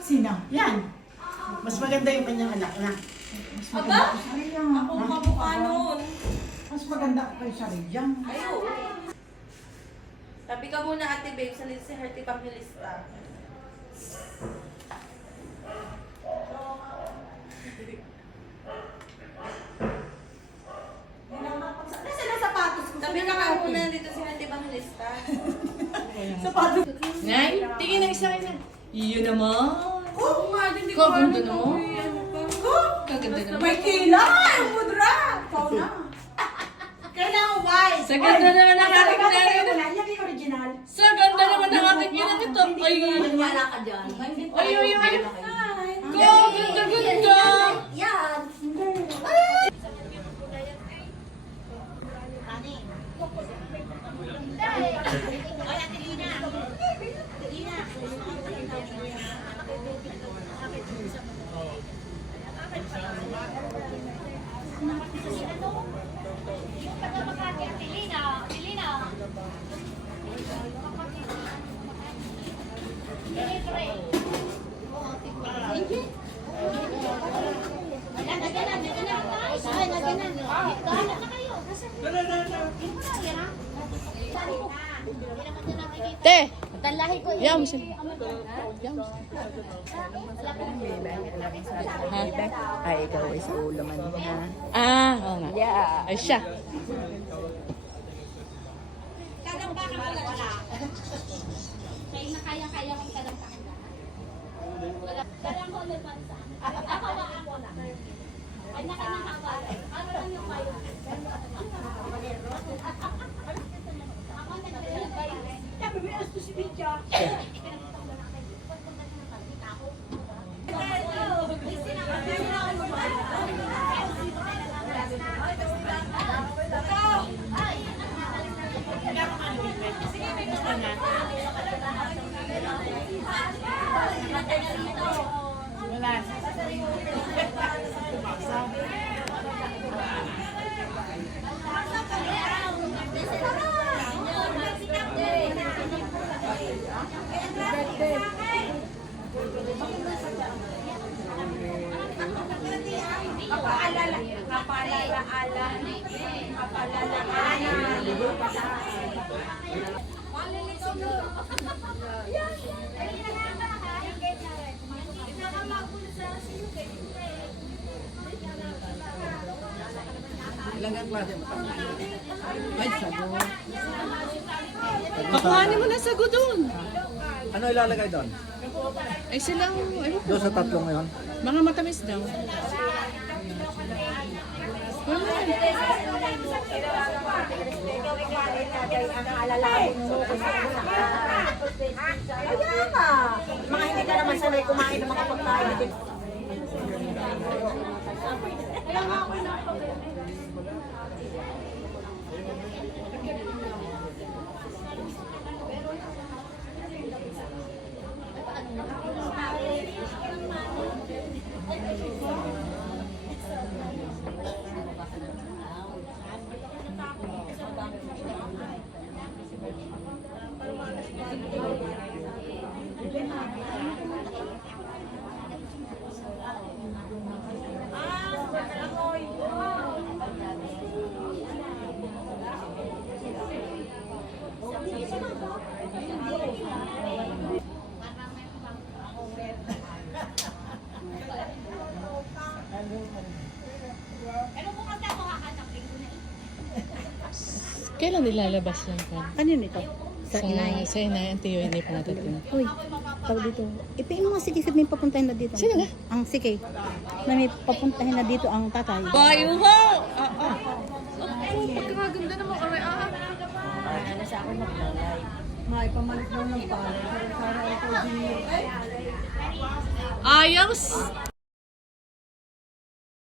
Sino? Yan. Mas maganda yung kanyang anak na. Mas maganda Aba? ko sa Ria. Ako kamukha noon. Mas maganda ko kayo sa Ria. Ayo. Tabi ka muna ate babe, sa si Herty Pamilista. Nasaan ang sapatos ko? Tabi ka nga muna dito si Herty Pamilista. Sapatos. Nay, tingin na isa na. Iyon naman. Oo nga, hindi ko Kaganda alam naman. kung ano pa. Kaganda naman. May kilay! Mudra! Fauna. Kailangan wise. Sa ganda naman ng aking nanay. nanay. Yan yung original. Sa ganda naman ng aking ginang ito. Ay, Wala ka dyan. ay, ay, ay. Kaganda, ganda. Yan. Te, Dalahi ko yam mo siya. Yam. Ha? Ay, ikaw ay sa ulo man ha. Ah, oo nga. Yeah. Ay siya. Kadambakan ko lang wala. Kaya na kaya-kaya kong kadambakan lahat. Wala. Karang ko ulit bansa. Ako wala. Ay nakanahaba. Ano lang yung kayo? Ako nag-advise. Sabi mo yung si Bidya. Ilang ang klase mo? Ay, sago. Pakuhanin mo na sago doon. Ano ilalagay doon? Ay silang, ay, Doon sa tatlong ngayon? mga matamis daw. Wala. Kaya ka. Mga hindi ka naman sanay kumain ng mga pagkain. Kailan nilalabas yan pa? Ano nito? Sa inay. Sa inay, ang tiyo, hindi pa natatin. Uy, tawag dito. Ipain mo nga si Kisip, may papuntahin na dito. Sino nga? Ang Sikay. Na may papuntahin na dito ang tatay. Bayo ho! Pagkaganda naman kami, May pamalit daw ng palay. Para ito din. Ayos!